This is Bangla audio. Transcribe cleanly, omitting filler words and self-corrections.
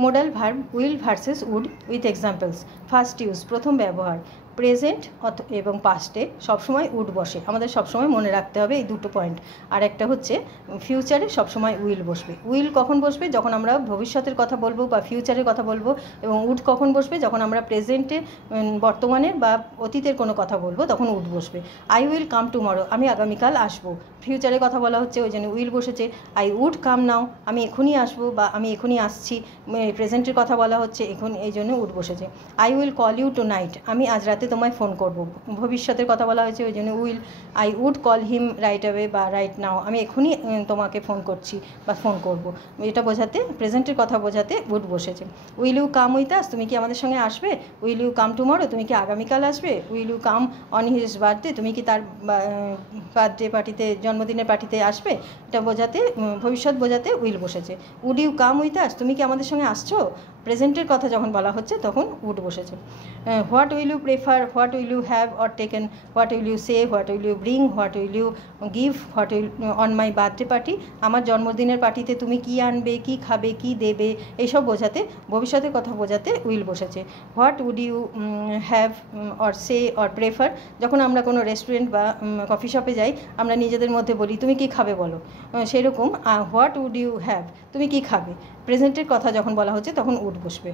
Modal verb will versus would with examples. First use, প্রথম ব্যবহার। প্রেজেন্ট এবং পাস্টে সবসময় উড বসে, আমাদের সবসময় মনে রাখতে হবে এই দুটো পয়েন্ট। আর একটা হচ্ছে ফিউচারে সবসময় উইল বসবে। উইল কখন বসবে? যখন আমরা ভবিষ্যতের কথা বলবো বা ফিউচারের কথা বলবো। এবং উড কখন বসবে? যখন আমরা প্রেজেন্টে, বর্তমানের বা অতীতের কোনো কথা বলবো, তখন উড বসবে। আই উইল কাম টুমরো, আমি আগামীকাল আসবো। ফিউচারে কথা বলা হচ্ছে, ওই জন্য উইল বসেছে। আই উড কাম নাও, আমি এখনই আসবো বা আমি এখনই আসছি। প্রেজেন্টের কথা বলা হচ্ছে, এখন এই জন্য উড বসেছে। I will call you tonight, আমি আজ রাতে তোমায় ফোন করব। ভবিষ্যতের কথা বলা হয়েছে, ওই জন্য will. I would call him right away বা রাইট নাও, আমি এখনই তোমাকে ফোন করছি বা ফোন করব। এটা বোঝাতে, প্রেজেন্টের কথা বোঝাতে উড বসেছে। Will you come with us, তুমি কি আমাদের সঙ্গে আসবে? উইল ইউ কাম টুমরো, তুমি কি আগামীকাল আসবে? Will you come on his birthday, তুমি কি তার বার্থডে পার্টিতে, জন্মদিনের পার্টিতে আসবে? এটা বোঝাতে, ভবিষ্যৎ বোঝাতে উইল বসেছে। Would you come with us, তুমি কি আমাদের সঙ্গে আসছো? প্রেজেন্টের কথা যখন বলা হচ্ছে তখন উড বসেছে। What will you prefer, what will you have or taken, what will you say, what will you bring, what will you give, what will on my birthday party, আমার জন্মদিনের পার্টিতে তুমি কি আনবে, কি খাবে, কি দেবে, এইসব বোঝাতে, ভবিষ্যতের কথা বোঝাতে উইল বসেছে। What would you have or say or prefer, যখন আমরা কোনো রেস্টুরেন্ট বা কফি শপে যাই, আমরা নিজেদের মধ্যে বলি তুমি কি খাবে বলো, সেরকম হোয়াট উড ইউ হ্যাভ, তুমি কি খাবে। প্রেজেন্টের কথা যখন বলা হচ্ছে তখন উড বসবে।